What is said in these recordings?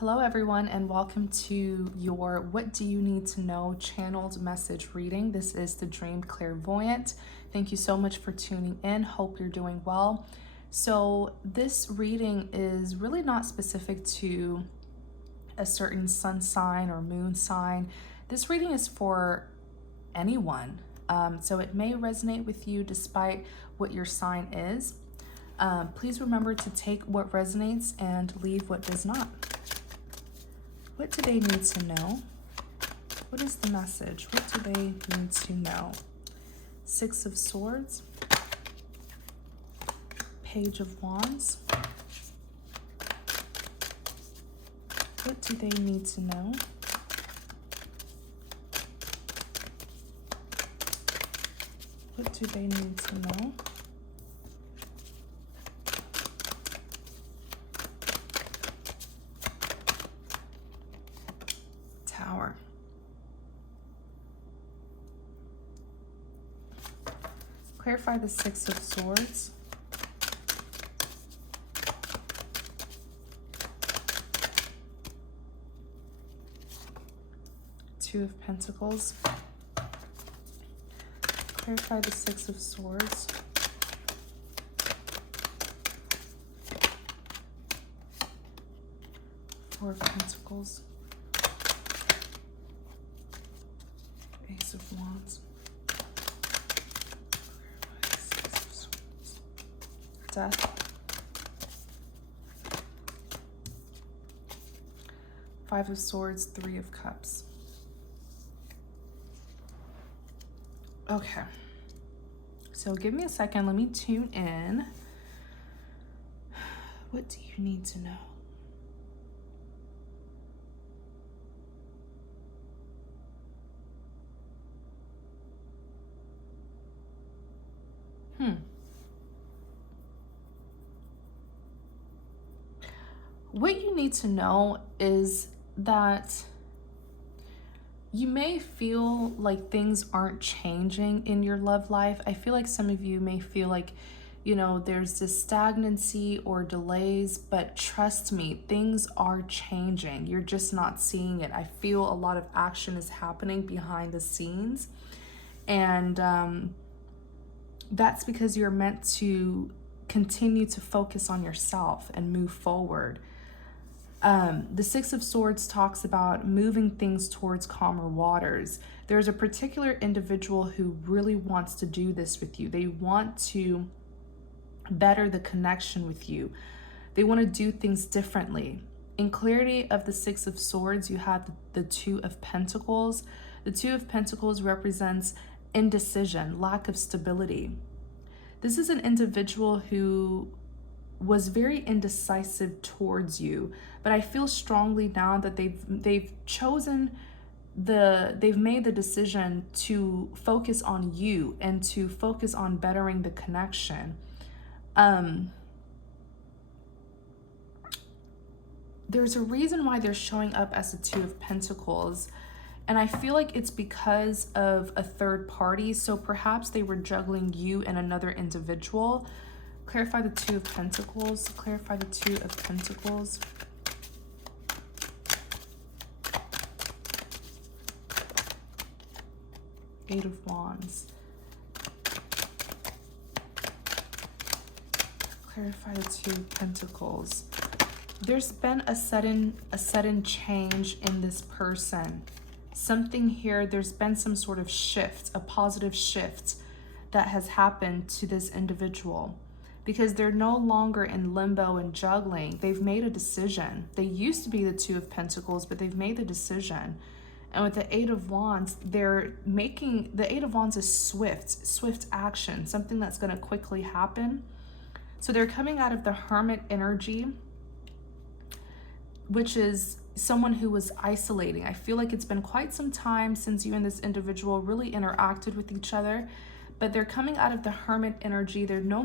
Hello everyone, and welcome to your What Do You Need to Know channeled message reading. This is the Dream Clairvoyant. Thank you so much for tuning in. Hope you're doing well. So this reading is really not specific to a certain sun sign or moon sign. This reading is for anyone. So it may resonate with you despite what your sign is. Please remember to take what resonates and leave what does not. What do they need to know? What is the message? What do they need to know? Six of Swords, Page of Wands. What do they need to know? What do they need to know? Tower. Clarify the Six of Swords. Two of Pentacles. Clarify the Six of Swords. Four of Pentacles. Ace of Wands. Six of Swords. Death. Five of Swords, Three of Cups. Okay. So give me a second. Let me tune in. What do you need to know? What you need to know is that you may feel like things aren't changing in your love life. I feel like some of you may feel like, there's this stagnancy or delays, but trust me, things are changing. You're just not seeing it. I feel a lot of action is happening behind the scenes. And that's because you're meant to continue to focus on yourself and move forward. The Six of Swords talks about moving things towards calmer waters. There's a particular individual who really wants to do this with you. They want to better the connection with you. They want to do things differently. In clarity of the Six of Swords, you have the Two of Pentacles. The Two of Pentacles represents indecision, lack of stability. This is an individual who was very indecisive towards you, but I feel strongly now that they've made the decision to focus on you and to focus on bettering the connection. There's a reason why they're showing up as the Two of Pentacles, and I feel like it's because of a third party. So perhaps they were juggling you and another individual. Clarify the Two of Pentacles. Clarify the Two of Pentacles. Eight of Wands. Clarify the Two of Pentacles. There's been a sudden change in this person. Something here, there's been some sort of shift, a positive shift that has happened to this individual. Because they're no longer in limbo and juggling. They've made a decision. They used to be the Two of Pentacles, but they've made the decision. And with the Eight of Wands, the Eight of Wands is swift action, something that's going to quickly happen. So they're coming out of the Hermit energy, which is someone who was isolating. I feel like it's been quite some time since you and this individual really interacted with each other. But they're coming out of the Hermit energy. There's no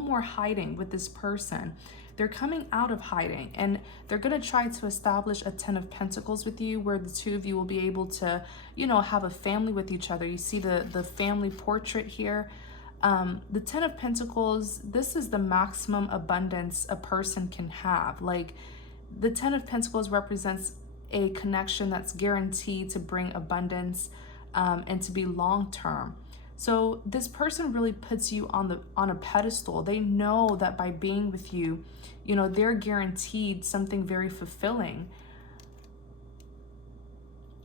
more hiding with this person. They're coming out of hiding, and they're going to try to establish a Ten of Pentacles with you, where the two of you will be able to, have a family with each other. You see the family portrait here. The Ten of Pentacles, this is the maximum abundance a person can have. Like, The Ten of Pentacles represents a connection that's guaranteed to bring abundance and to be long-term. So this person really puts you on a pedestal. They know that by being with you, you know, they're guaranteed something very fulfilling.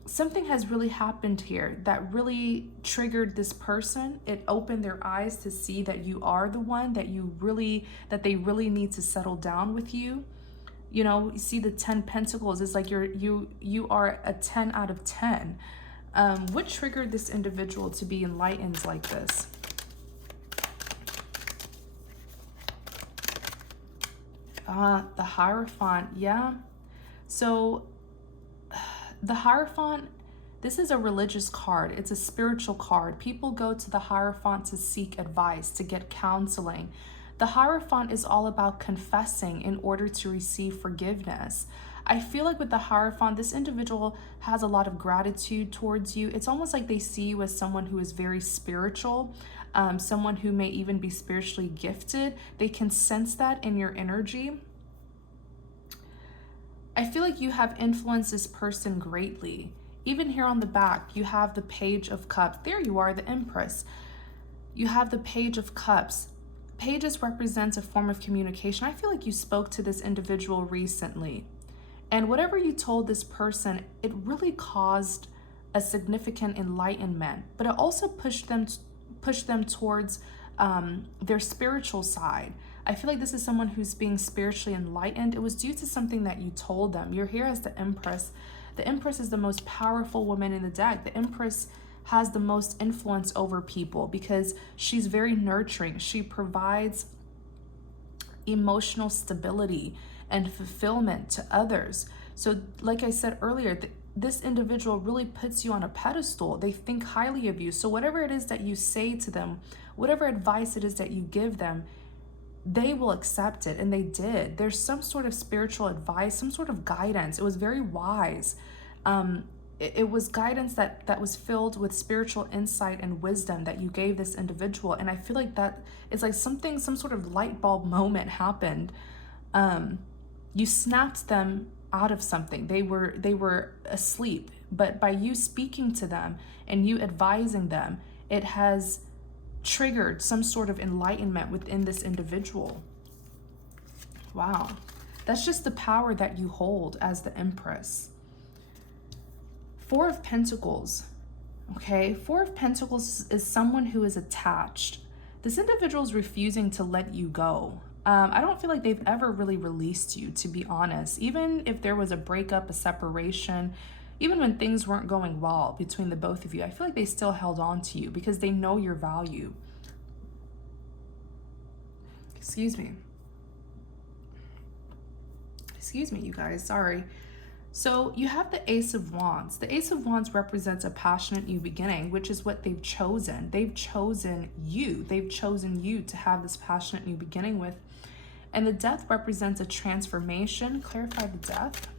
Something has really happened here that really triggered this person. It opened their eyes to see that you are the one, that they really need to settle down with you. You know, you see the 10 Pentacles is like you are a 10 out of 10. What triggered this individual to be enlightened like this? The Hierophant, yeah. So the Hierophant, this is a religious card. It's a spiritual card. People go to the Hierophant to seek advice, to get counseling. The Hierophant is all about confessing in order to receive forgiveness. I feel like with the Hierophant, this individual has a lot of gratitude towards you. It's almost like they see you as someone who is very spiritual, someone who may even be spiritually gifted. They can sense that in your energy. I feel like you have influenced this person greatly. Even here on the back, you have the Page of Cups. There you are, the Empress. You have the Page of Cups. Pages represent a form of communication. I feel like you spoke to this individual recently. And whatever you told this person, it really caused a significant enlightenment. But it also pushed them towards their spiritual side. I feel like this is someone who's being spiritually enlightened. It was due to something that you told them. You're here as the Empress. The Empress is the most powerful woman in the deck. The Empress has the most influence over people because she's very nurturing. She provides emotional stability and fulfillment to others. So like I said earlier, this individual really puts you on a pedestal. They think highly of you. So whatever it is that you say to them, whatever advice it is that you give them, they will accept it, and they did. There's some sort of spiritual advice, some sort of guidance. It was very wise. It was guidance that was filled with spiritual insight and wisdom that you gave this individual. And I feel like that it's like some sort of light bulb moment happened. You snapped them out of something. They were asleep, but by you speaking to them and you advising them, it has triggered some sort of enlightenment within this individual. Wow. That's just the power that you hold as the Empress. Four of Pentacles. Okay, Four of Pentacles is someone who is attached. This individual is refusing to let you go. I don't feel like they've ever really released you, to be honest. Even if there was a breakup, a separation, even when things weren't going well between the both of you, I feel like they still held on to you because they know your value. Excuse me, you guys, sorry. So you have the Ace of Wands. The Ace of Wands represents a passionate new beginning, which is what they've chosen. They've chosen you. They've chosen you to have this passionate new beginning with. And the Death represents a transformation. Clarify the Death.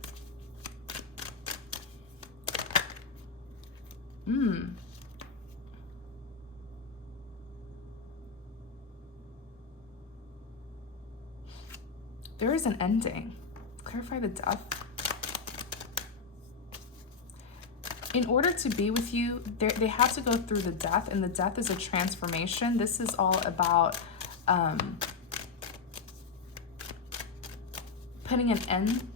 There is an ending. Clarify the Death. In order to be with you, they have to go through the Death, and the Death is a transformation. This is all about putting an end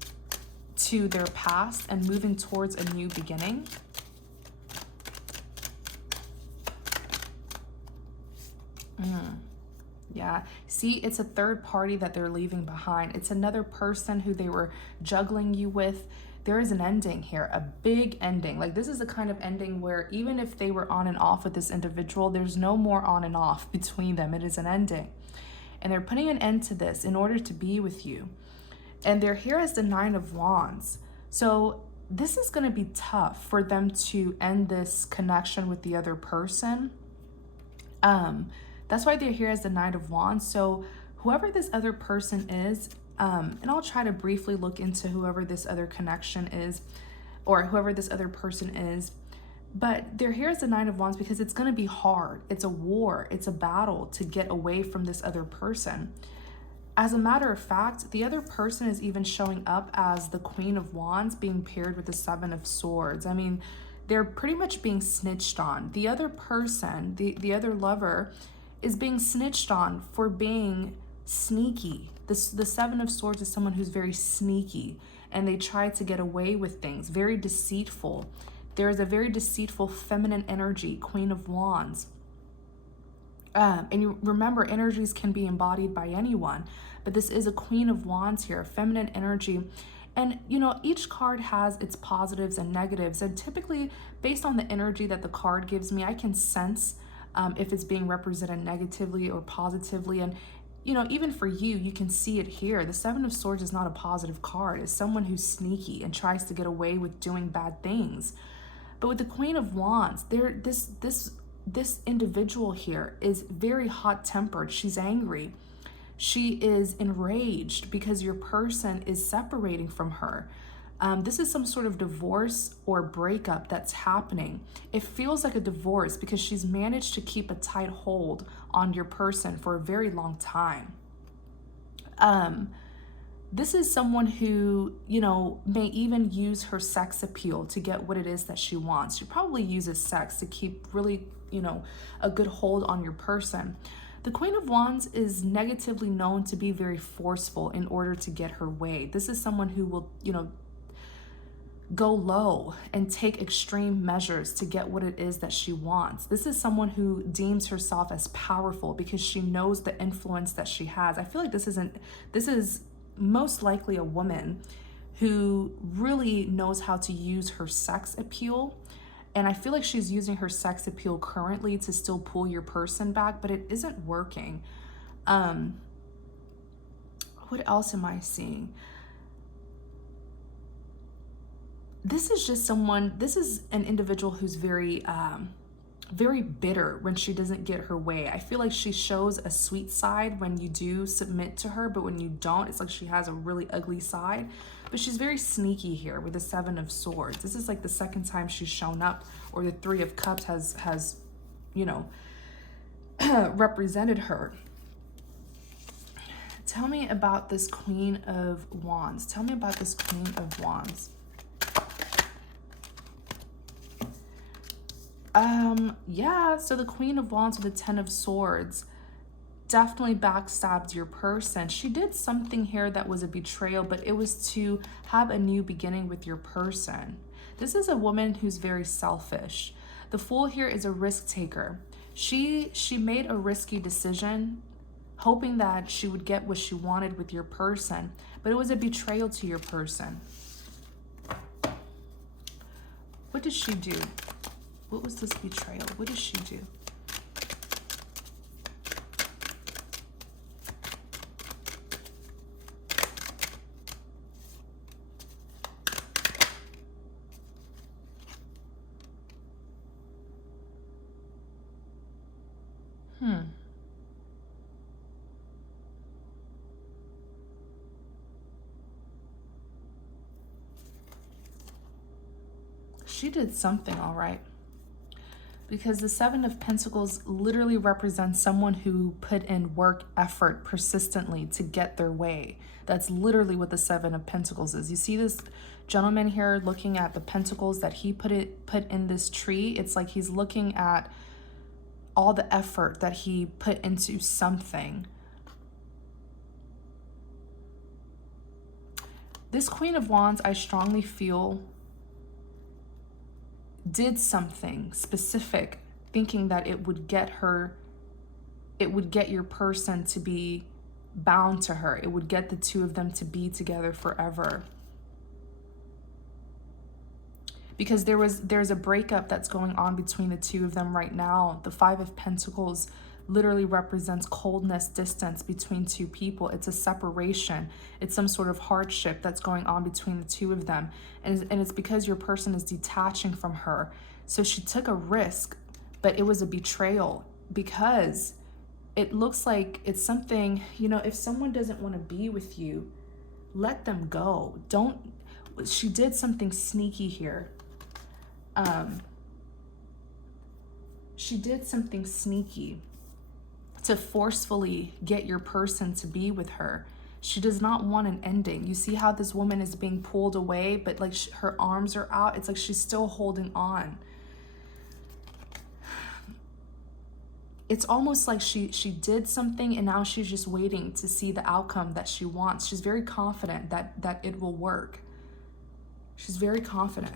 to their past and moving towards a new beginning. Yeah, see, it's a third party that they're leaving behind. It's another person who they were juggling you with. There is an ending here, a big ending. Like, this is the kind of ending where even if they were on and off with this individual, there's no more on and off between them. It is an ending. And they're putting an end to this in order to be with you. And they're here as the Nine of Wands. So this is going to be tough for them to end this connection with the other person. That's why they're here as the Knight of Wands. So whoever this other person is, and I'll try to briefly look into whoever this other connection is, or whoever this other person is, but they're here as the Knight of Wands because it's going to be hard. It's a war. It's a battle to get away from this other person. As a matter of fact, the other person is even showing up as the Queen of Wands being paired with the Seven of Swords. I mean, they're pretty much being snitched on. The other person, the other lover, is being snitched on for being sneaky. The Seven of Swords is someone who's very sneaky, and they try to get away with things, very deceitful. There is a very deceitful feminine energy, Queen of Wands. And you remember, energies can be embodied by anyone, but this is a Queen of Wands here, feminine energy. And, you know, each card has its positives and negatives. And typically, based on the energy that the card gives me, I can sense if it's being represented negatively or positively. And, you know, even for you, you can see it here. The Seven of Swords is not a positive card. It's someone who's sneaky and tries to get away with doing bad things. But with the Queen of Wands, this individual here is very hot-tempered. She's angry. She is enraged because your person is separating from her. This is some sort of divorce or breakup that's happening. It feels like a divorce because she's managed to keep a tight hold on your person for a very long time. This is someone who, you know, may even use her sex appeal to get what it is that she wants. She probably uses sex to keep really, you know, a good hold on your person. The Queen of Wands is negatively known to be very forceful in order to get her way. This is someone who will, you know, go low and take extreme measures to get what it is that she wants. This is someone who deems herself as powerful because she knows the influence that she has. I feel like this is most likely a woman who really knows how to use her sex appeal. And I feel like she's using her sex appeal currently to still pull your person back, but it isn't working. What else am I seeing? This is just someone, this is an individual who's very, very bitter when she doesn't get her way. I feel like she shows a sweet side when you do submit to her, but when you don't, it's like she has a really ugly side. But she's very sneaky here with the Seven of Swords. This is like the second time she's shown up, or the Three of Cups has you know, represented her. Tell me about this Queen of Wands. Tell me about this Queen of Wands. Yeah, so the Queen of Wands with the Ten of Swords definitely backstabbed your person. She did something here that was a betrayal, but it was to have a new beginning with your person. This is a woman who's very selfish. The Fool here is a risk taker. She made a risky decision, hoping that she would get what she wanted with your person, but it was a betrayal to your person. What did she do? What was this betrayal? What did she do? She did something, all right. Because the Seven of Pentacles literally represents someone who put in work, effort, persistently to get their way. That's literally what the Seven of Pentacles is. You see this gentleman here looking at the pentacles that he put in this tree. It's like he's looking at all the effort that he put into something. This Queen of Wands, I strongly feel, did something specific, thinking that it would get your person to be bound to her. It would get the two of them to be together forever. Because there's a breakup that's going on between the two of them right now. The Five of Pentacles literally represents coldness, distance between two people. It's a separation. It's some sort of hardship that's going on between the two of them. And it's because your person is detaching from her. So she took a risk, but it was a betrayal, because it looks like it's something, you know, if someone doesn't want to be with you, let them go. She did something sneaky here. She did something sneaky. to forcefully get your person to be with her. She does not want an ending. You see how this woman is being pulled away, but like her arms are out. It's like she's still holding on. It's almost like she did something and now she's just waiting to see the outcome that she wants. She's very confident that it will work. She's very confident.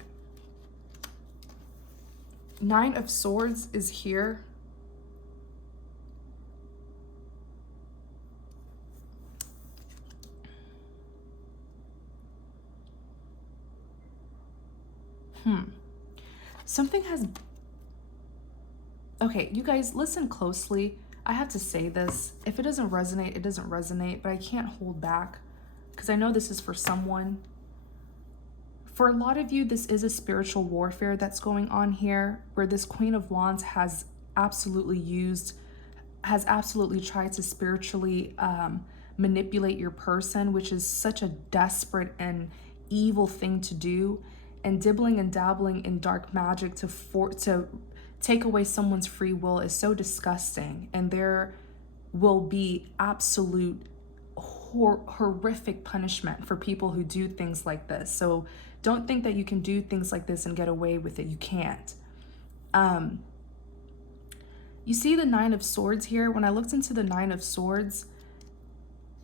Nine of Swords is here. Something has... Okay, you guys, listen closely. I have to say this. If it doesn't resonate, it doesn't resonate, but I can't hold back because I know this is for someone. For a lot of you, this is a spiritual warfare that's going on here, where this Queen of Wands has absolutely tried to spiritually manipulate your person, which is such a desperate and evil thing to do. And dibbling and dabbling in dark magic to take away someone's free will is so disgusting. And there will be absolute horrific punishment for people who do things like this. So don't think that you can do things like this and get away with it. You can't. You see the Nine of Swords here? When I looked into the Nine of Swords,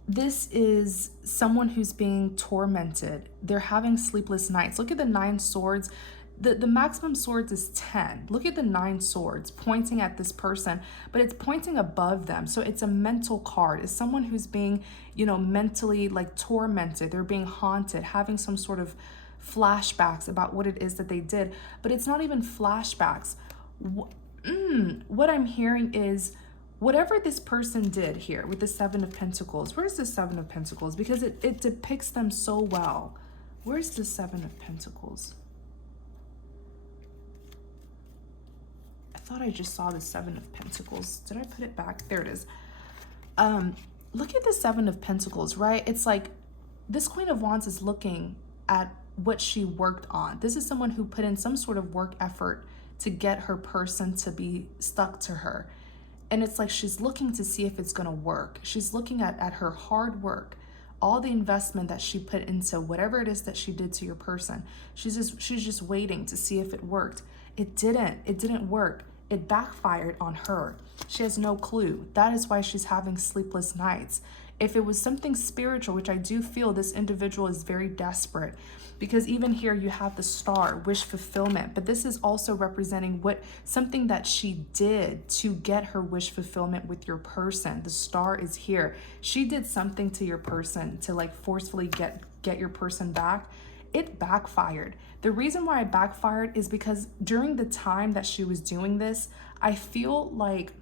this is someone who's being tormented. They're having sleepless nights. Look at the 9 swords. The maximum swords is 10. Look at the 9 swords pointing at this person, but it's pointing above them. So it's a mental card. It's someone who's being, mentally like tormented. They're being haunted, having some sort of flashbacks about what it is that they did. But it's not even flashbacks. What I'm hearing is, whatever this person did here with the 7 of Pentacles, where's the 7 of Pentacles? Because it depicts them so well. Where's the 7 of Pentacles? I thought I just saw the 7 of Pentacles. Did I put it back? There it is. Look at the 7 of Pentacles, right? It's like this Queen of Wands is looking at what she worked on. This is someone who put in some sort of work effort to get her person to be stuck to her. And it's like she's looking to see if it's going to work. She's looking at her hard work, all the investment that she put into whatever it is that she did to your person. She's just waiting to see if it worked. It didn't work. It backfired on her. She has no clue. That is why she's having sleepless nights. If it was something spiritual, which I do feel this individual is very desperate, because even here you have the Star, wish fulfillment, but this is also representing something that she did to get her wish fulfillment with your person. The Star is here. She did something to your person to like forcefully get your person back. It backfired. The reason why it backfired is because during the time that she was doing this, I feel like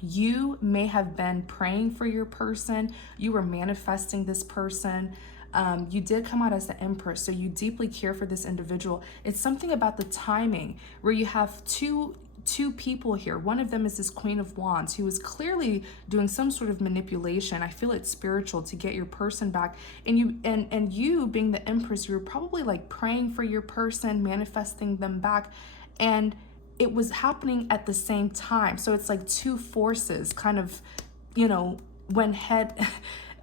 you may have been praying for your person. You were manifesting this person. You did come out as the Empress, so you deeply care for this individual. It's something about the timing where you have two people here. One of them is this Queen of Wands who is clearly doing some sort of manipulation. I feel it's spiritual to get your person back. And you being the Empress, you're probably like praying for your person, manifesting them back. And it was happening at the same time. So it's like two forces kind of,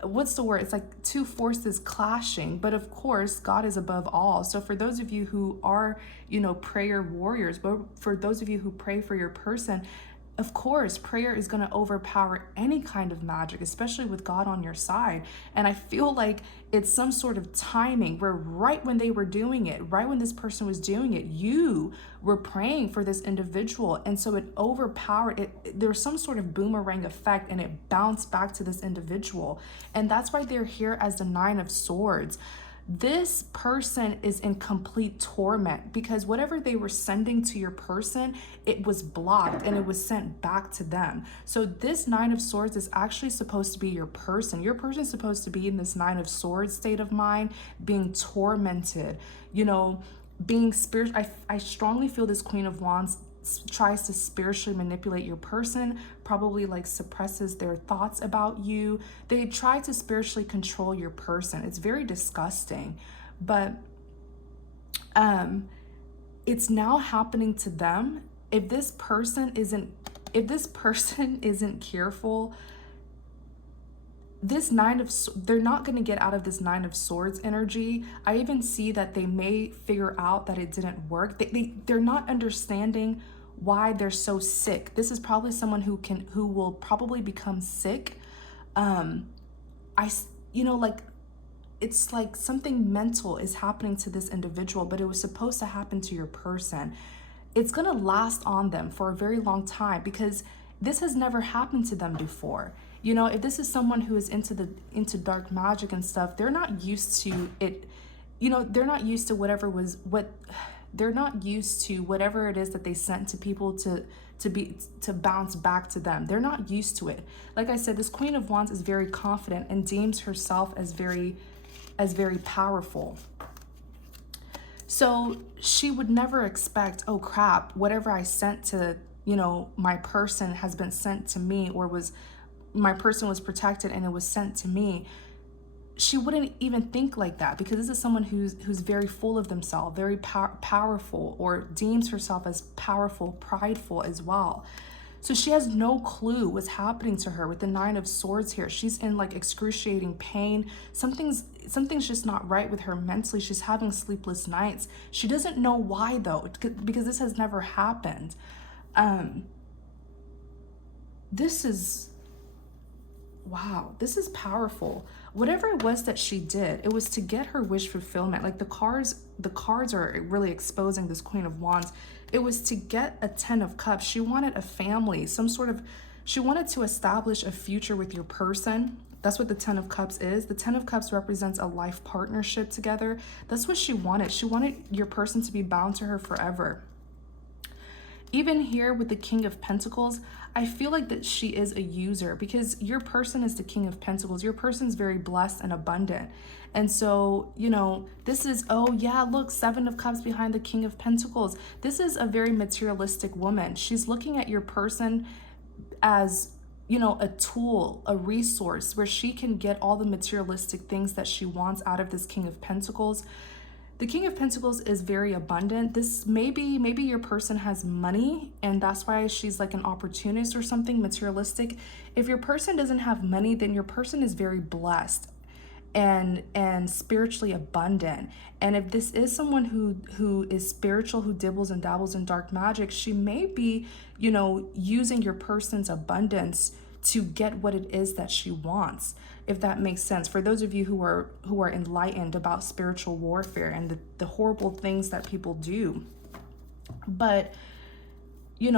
what's the word? It's like two forces clashing. But of course, God is above all. So for those of you who are, prayer warriors, but for those of you who pray for your person, of course, prayer is going to overpower any kind of magic, especially with God on your side. And I feel like it's some sort of timing where right when they were doing it, right when this person was doing it, you were praying for this individual. And so it overpowered it. There's some sort of boomerang effect and it bounced back to this individual. And that's why they're here as the 9 of Swords. This person is in complete torment because whatever they were sending to your person, it was blocked and it was sent back to them. So this 9 of Swords is actually supposed to be your person. Your person is supposed to be in this 9 of Swords state of mind, being tormented, being spiritual. I strongly feel this Queen of Wands tries to spiritually manipulate your person, probably like suppresses their thoughts about you. They try to spiritually control your person. It's very disgusting, but it's now happening to them. If this person isn't if this person isn't careful, they're not going to get out of this Nine of Swords energy. I even see that they may figure out that it didn't work. They're not understanding why they're so sick. This is probably someone who will probably become sick. Like, it's like something mental is happening to this individual, but it was supposed to happen to your person. It's going to last on them for a very long time because this has never happened to them before. If this is someone who is into dark magic and stuff, they're not used to it. They're not used to they're not used to whatever it is that they sent to people to bounce back to them. They're not used to it. Like I said, this Queen of Wands is very confident and deems herself as very powerful. So she would never expect, oh crap, whatever I sent to, my person has been sent to me, or my person was protected and it was sent to me. She wouldn't even think like that because this is someone who's very full of themselves, very powerful, or deems herself as powerful, prideful as well. So she has no clue what's happening to her with the Nine of Swords here. She's in like excruciating pain. Something's just not right with her mentally. She's having sleepless nights. She doesn't know why though, because this has never happened. Wow, this is powerful. Whatever it was that she did, it was to get her wish fulfillment. Like the cards are really exposing this Queen of Wands. It was to get a 10 of Cups. She wanted a family, she wanted to establish a future with your person. That's what the 10 of Cups is. The 10 of Cups represents a life partnership together. That's what she wanted. She wanted your person to be bound to her forever. Even here with the King of Pentacles, I feel like that she is a user because your person is the King of Pentacles. Your person's very blessed and abundant. And so, this is, oh yeah, look, 7 of Cups behind the King of Pentacles. This is a very materialistic woman. She's looking at your person as, a tool, a resource where she can get all the materialistic things that she wants out of this King of Pentacles. The King of Pentacles is very abundant. This maybe your person has money and that's why she's like an opportunist or something materialistic. If your person doesn't have money, then your person is very blessed and spiritually abundant. And if this is someone who is spiritual, who dibbles and dabbles in dark magic, she may be, using your person's abundance to get what it is that she wants, if that makes sense. For those of you who are enlightened about spiritual warfare and the horrible things that people do. But,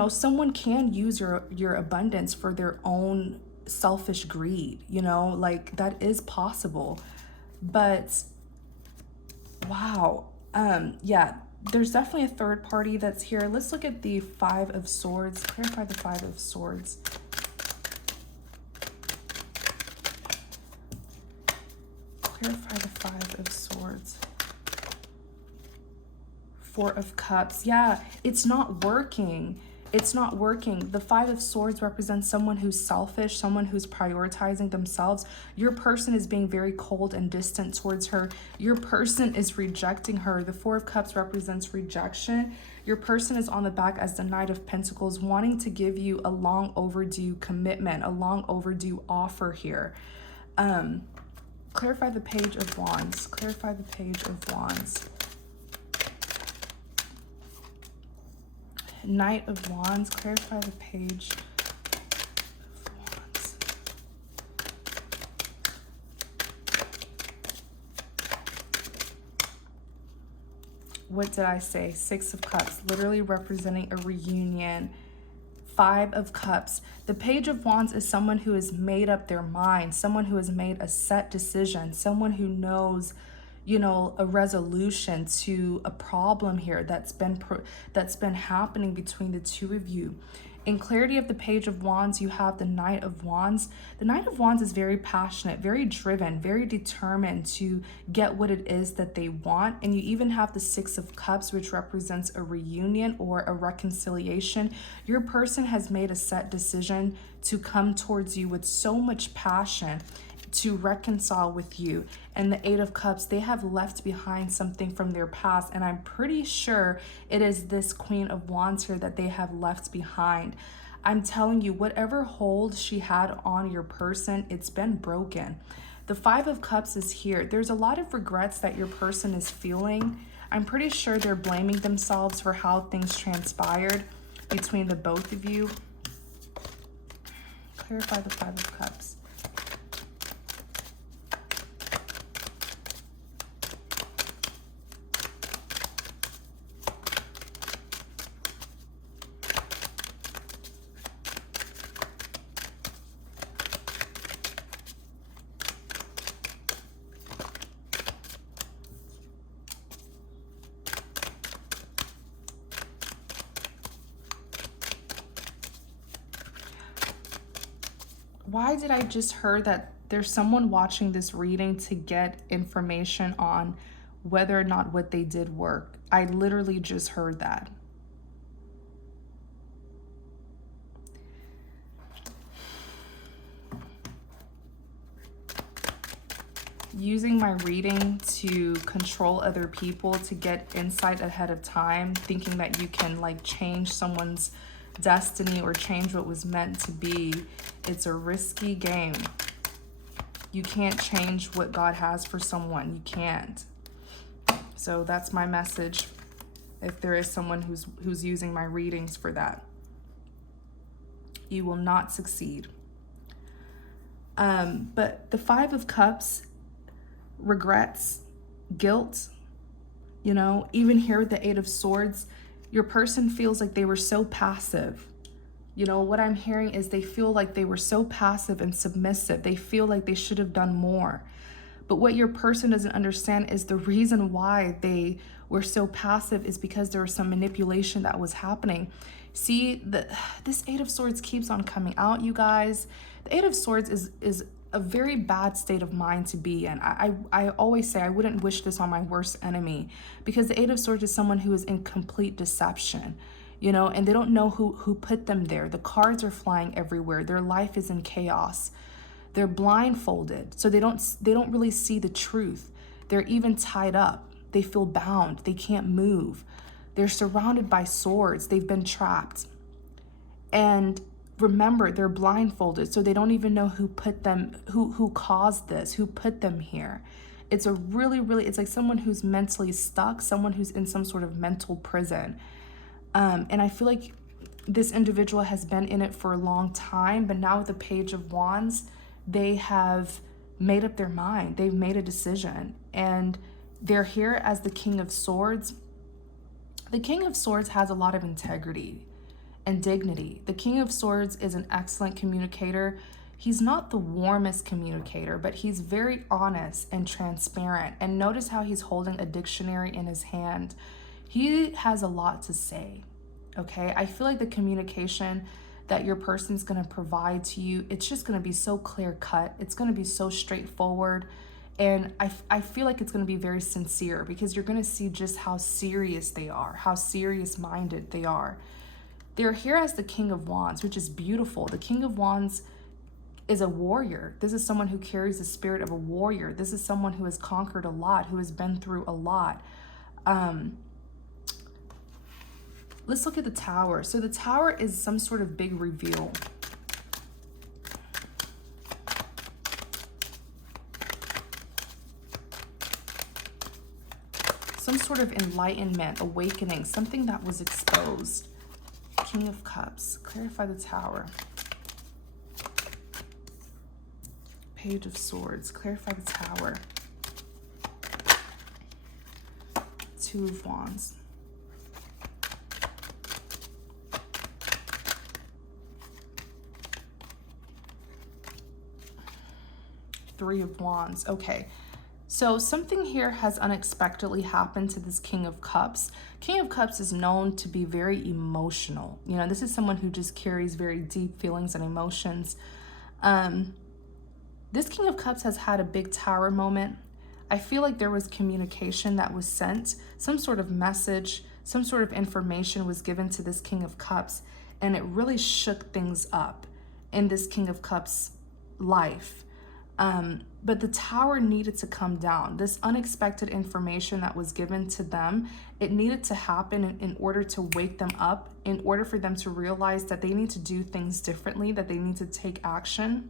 someone can use your abundance for their own selfish greed, like that is possible. But wow, yeah, there's definitely a third party that's here. Let's look at the 5 of Swords. Clarify the 5 of Swords. Clarify the 5 of Swords. 4 of Cups. Yeah, it's not working. It's not working. The 5 of Swords represents someone who's selfish, someone who's prioritizing themselves. Your person is being very cold and distant towards her. Your person is rejecting her. The 4 of Cups represents rejection. Your person is on the back as the Knight of Pentacles, wanting to give you a long overdue commitment, a long overdue offer here. Clarify the Page of Wands. Clarify the Page of Wands. Knight of Wands. Clarify the Page of Wands. What did I say? 6 of Cups, literally representing a reunion. 5 of Cups. The Page of Wands is someone who has made up their mind, someone who has made a set decision, someone who knows, a resolution to a problem here that's been happening between the two of you. In clarity of the Page of Wands, you have the Knight of Wands. The Knight of Wands is very passionate, very driven, very determined to get what it is that they want. And you even have the 6 of Cups, which represents a reunion or a reconciliation. Your person has made a set decision to come towards you with so much passion to reconcile with you. And the 8 of Cups, they have left behind something from their past, and I'm pretty sure it is this Queen of Wands here that they have left behind. I'm telling you, whatever hold she had on your person, it's been broken. The Five of Cups is here. There's a lot of regrets that your person is feeling. I'm pretty sure they're blaming themselves for how things transpired between the both of you. Clarify the Five of Cups. Why did I just hear that there's someone watching this reading to get information on whether or not what they did worked? I literally just heard that. Using my reading to control other people, to get insight ahead of time, thinking that you can like change someone's destiny or change what was meant to be. It's a risky game. You can't change what God has for someone. You can't. So that's my message if there is someone who's using my readings for that. You will not succeed. But the Five of Cups, regrets, guilt, you know, even here with the Eight of Swords, your person feels like they were so passive. You know, what I'm hearing is they feel like they were so passive and submissive. They feel like they should have done more. But what your person doesn't understand is the reason why they were so passive is because there was some manipulation that was happening. See, this Eight of Swords keeps on coming out, you guys. The Eight of Swords is a very bad state of mind to be in. I always say I wouldn't wish this on my worst enemy, because the Eight of Swords is someone who is in complete deception, you know, and they don't know who put them there. The cards are flying everywhere. Their life is in chaos. They're blindfolded, so they don't really see the truth. They're even tied up. They feel bound. They can't move. They're surrounded by swords. They've been trapped. And remember, they're blindfolded, so they don't even know who put them, who caused this, who put them here. It's a really, it's like someone who's mentally stuck, someone who's in some sort of mental prison. And I feel like this individual has been in it for a long time, but now with the Page of Wands, they have made up their mind. They've made a decision, and they're here as the King of Swords. The King of Swords has a lot of integrity and dignity. The King of Swords is an excellent communicator. He's not the warmest communicator, but he's very honest and transparent. And notice how he's holding a dictionary in his hand. He has a lot to say, okay? I feel like the communication that your person's gonna provide to you, it's just gonna be so clear-cut. It's gonna be so straightforward. And I feel like it's gonna be very sincere, because you're gonna see just how serious they are, how serious-minded they are. They're here as the King of Wands, which is beautiful. The King of Wands is a warrior. This is someone who carries the spirit of a warrior. This is someone who has conquered a lot, who has been through a lot. Let's look at the Tower. So the Tower is some sort of big reveal. Some sort of enlightenment, awakening, something that was exposed. King of Cups, clarify the Tower. Page of Swords, clarify the Tower. Two of Wands. Three of Wands. Okay, so something here has unexpectedly happened to this King of Cups. King of Cups is known to be very emotional. You know, this is someone who just carries very deep feelings and emotions. This King of Cups has had a big Tower moment. I feel like there was communication that was sent, some sort of message, some sort of information was given to this King of Cups, and it really shook things up in this King of Cups life. But the Tower needed to come down. This unexpected information that was given to them, it needed to happen in order to wake them up, in order for them to realize that they need to do things differently, that they need to take action.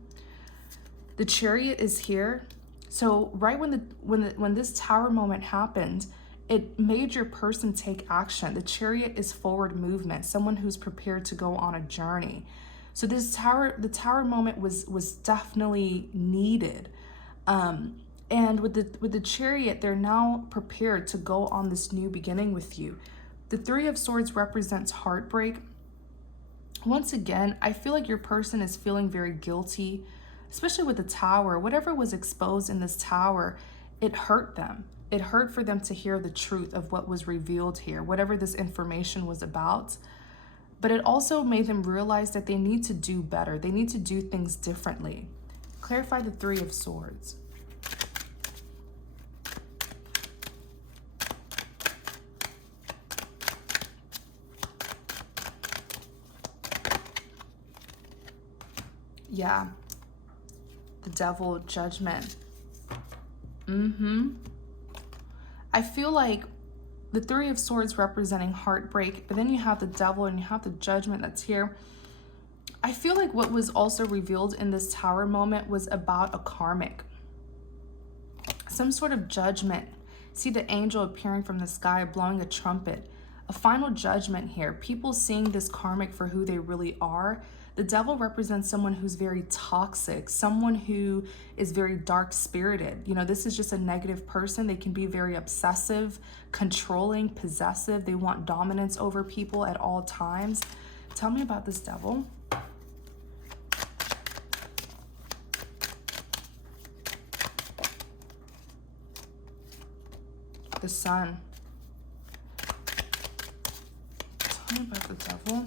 The Chariot is here. So right when this Tower moment happened, it made your person take action. The Chariot is forward movement, someone who's prepared to go on a journey. So the Tower moment was definitely needed. And with the Chariot, they're now prepared to go on this new beginning with you. The Three of Swords represents heartbreak. Once again, I feel like your person is feeling very guilty, especially with the Tower. Whatever was exposed in this Tower, it hurt them. It hurt for them to hear the truth of what was revealed here, whatever this information was about. But it also made them realize that they need to do better. They need to do things differently. Clarify the Three of Swords. Yeah. The Devil, Judgment. I feel like the Three of Swords representing heartbreak, but then you have the Devil and you have the Judgment that's here. I feel like what was also revealed in this Tower moment was about a karmic. Some sort of judgment. See the angel appearing from the sky, blowing a trumpet. A final judgment here. People seeing this karmic for who they really are. The Devil represents someone who's very toxic, someone who is very dark-spirited. You know, this is just a negative person. They can be very obsessive, controlling, possessive. They want dominance over people at all times. Tell me about this Devil. The Sun. Tell me about the Devil.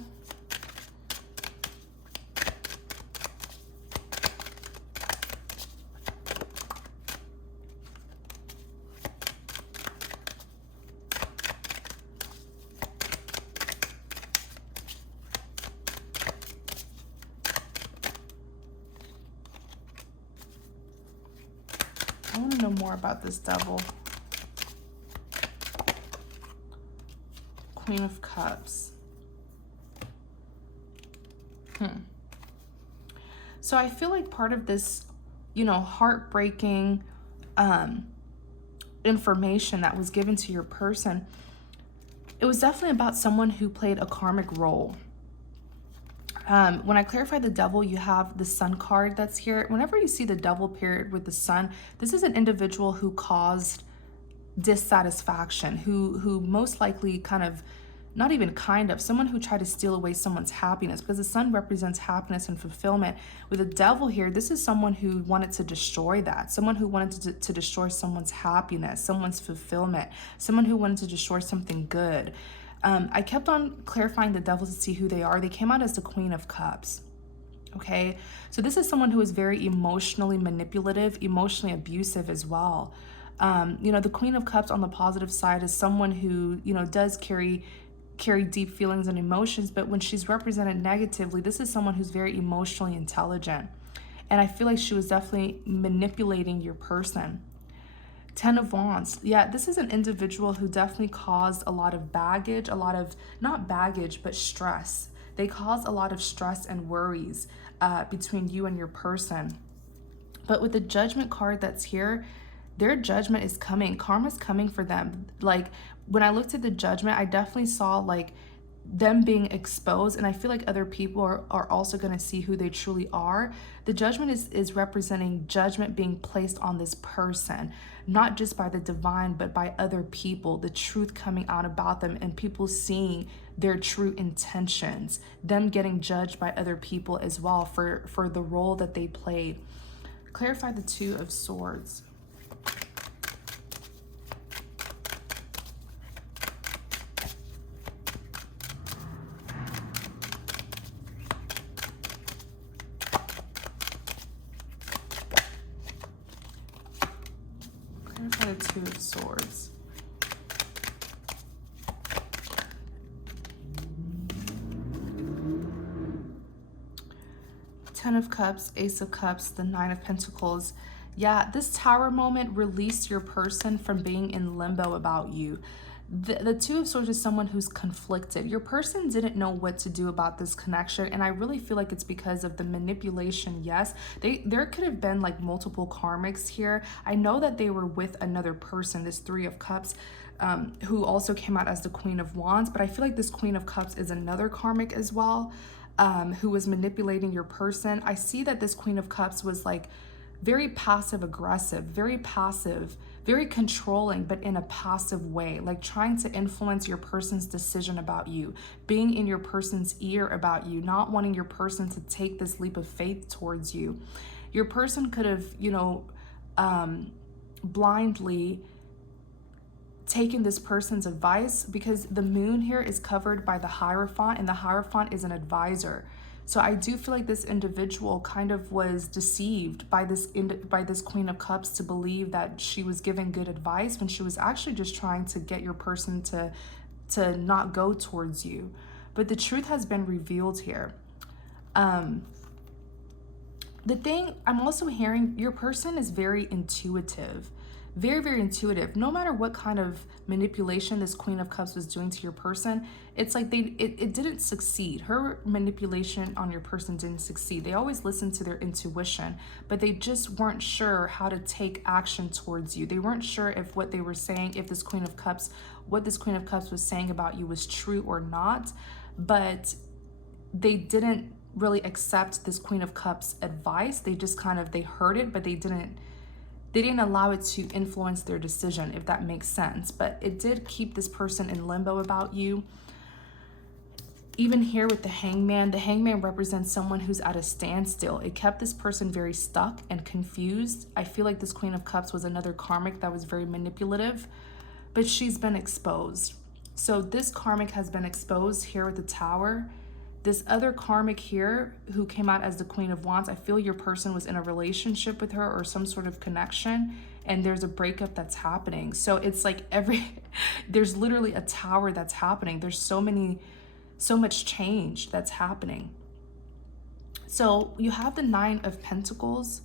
I want to know more about this Devil. Queen of Cups. So I feel like part of this, you know, heartbreaking information that was given to your person, it was definitely about someone who played a karmic role. When I clarify the Devil, you have the Sun card that's here. Whenever you see the Devil paired with the Sun, this is an individual who caused dissatisfaction, who most likely someone who tried to steal away someone's happiness, because the Sun represents happiness and fulfillment. With the Devil here, this is someone who wanted to destroy that, someone who wanted to destroy someone's happiness, someone's fulfillment, someone who wanted to destroy something good. I kept on clarifying the Devil to see who they are. They came out as the Queen of Cups. Okay, so this is someone who is very emotionally manipulative, emotionally abusive as well. You know, the Queen of Cups on the positive side is someone who, you know, does carry deep feelings and emotions, but when she's represented negatively, this is someone who's very emotionally intelligent. And I feel like she was definitely manipulating your person. Ten of Wands. Yeah, this is an individual who definitely caused a lot of baggage, not baggage, but stress. They caused a lot of stress and worries between you and your person. But with the Judgment card that's here, their judgment is coming. Karma's coming for them. Like, when I looked at the Judgment, I definitely saw like them being exposed, and I feel like other people are also going to see who they truly are. The Judgment is representing judgment being placed on this person, not just by the divine, but by other people, the truth coming out about them and people seeing their true intentions, them getting judged by other people as well for the role that they played. Clarify the Two of Swords. Clarify the Two of Swords. Ten of Cups, Ace of Cups, the Nine of Pentacles. Yeah, this Tower moment released your person from being in limbo about you. The Two of Swords is someone who's conflicted. Your person didn't know what to do about this connection, and I really feel like it's because of the manipulation. Yes, there could have been like multiple karmics here. I know that they were with another person, this Three of Cups, who also came out as the Queen of Wands, but I feel like this Queen of Cups is another karmic as well, who was manipulating your person. I see that this Queen of Cups was like very passive aggressive, very passive, very controlling, but in a passive way, like trying to influence your person's decision about you, being in your person's ear about you, not wanting your person to take this leap of faith towards you. Your person could have, blindly taken this person's advice, because the moon here is covered by the Hierophant, and the Hierophant is an advisor. So I do feel like this individual kind of was deceived by this Queen of Cups to believe that she was giving good advice when she was actually just trying to get your person to not go towards you. But the truth has been revealed here. The thing I'm also hearing, your person is very intuitive. Very, very intuitive. No matter what kind of manipulation this Queen of Cups was doing to your person, it's like it didn't succeed. Her manipulation on your person didn't succeed. They always listened to their intuition, but they just weren't sure how to take action towards you. They weren't sure if what they were saying, if this Queen of Cups, what this Queen of Cups was saying about you was true or not, but they didn't really accept this Queen of Cups advice. They just they heard it, but they didn't allow it to influence their decision, if that makes sense. But it did keep this person in limbo about you. Even here with the Hangman represents someone who's at a standstill. It kept this person very stuck and confused. I feel like this Queen of Cups was another karmic that was very manipulative, but she's been exposed. So this karmic has been exposed here with the Tower. This other karmic here who came out as the Queen of Wands, I feel your person was in a relationship with her or some sort of connection, and there's a breakup that's happening. So it's like there's literally a tower that's happening. There's so much change that's happening. So you have the Nine of Pentacles.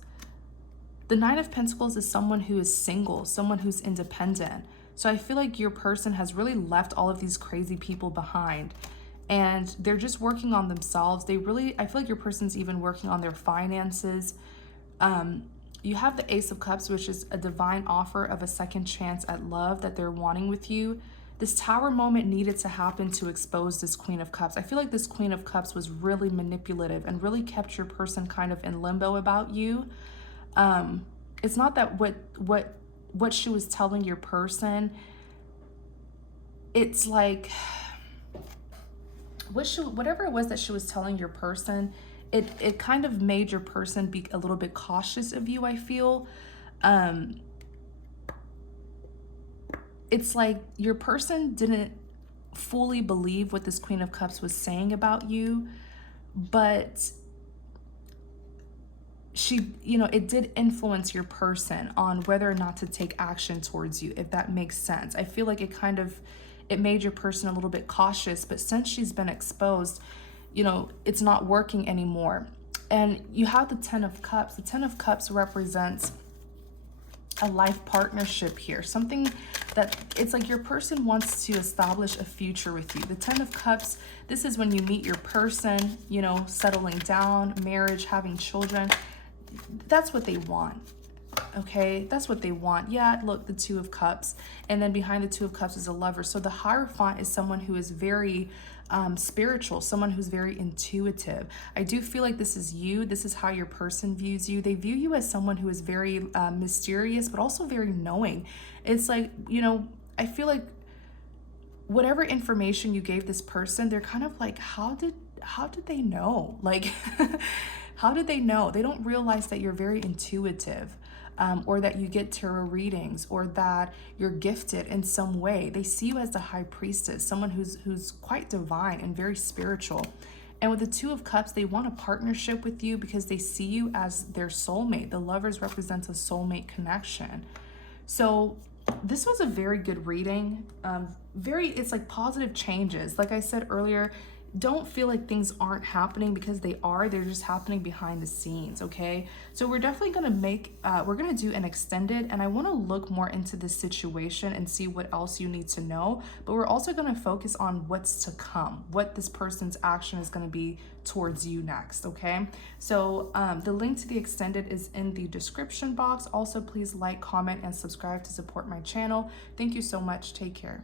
The Nine of Pentacles is someone who is single, someone who's independent. So I feel like your person has really left all of these crazy people behind, and they're just working on themselves. I feel like your person's even working on their finances. You have the Ace of Cups, which is a divine offer of a second chance at love that they're wanting with you. This Tower moment needed to happen to expose this Queen of Cups. I feel like this Queen of Cups was really manipulative and really kept your person kind of in limbo about you. It's not that what she was telling your person, it's like whatever it was that she was telling your person, it kind of made your person be a little bit cautious of you, I feel. It's like your person didn't fully believe what this Queen of Cups was saying about you, but she, it did influence your person on whether or not to take action towards you, if that makes sense. I feel like it made your person a little bit cautious, but since she's been exposed, it's not working anymore. And you have the Ten of Cups. The Ten of Cups represents a life partnership here. Something that it's like your person wants to establish a future with you. The Ten of Cups, this is when you meet your person, settling down, marriage, having children. That's what they want. Okay, that's what they want. Yeah, look, the Two of Cups, and then behind the Two of Cups is a Lover. So the Hierophant is someone who is very spiritual, someone who's very intuitive. I do feel like this is you. This is how your person views you. They view you as someone who is very mysterious, but also very knowing. It's like, I feel like whatever information you gave this person, they're kind of like, how did they know? Like, how did they know? They don't realize that you're very intuitive. Or that you get tarot readings, or that you're gifted in some way. They see you as the High Priestess, someone who's quite divine and very spiritual. And with the Two of Cups, they want a partnership with you because they see you as their soulmate. The Lovers represents a soulmate connection. So this was a very good reading. It's like positive changes. Like I said earlier, don't feel like things aren't happening, because they are. They're just happening behind the scenes, okay? So we're definitely going to make, we're going to do an extended, and I want to look more into this situation and see what else you need to know. But we're also going to focus on what's to come, what this person's action is going to be towards you next, okay? So the link to the extended is in the description box. Also, please like, comment, and subscribe to support my channel. Thank you so much. Take care.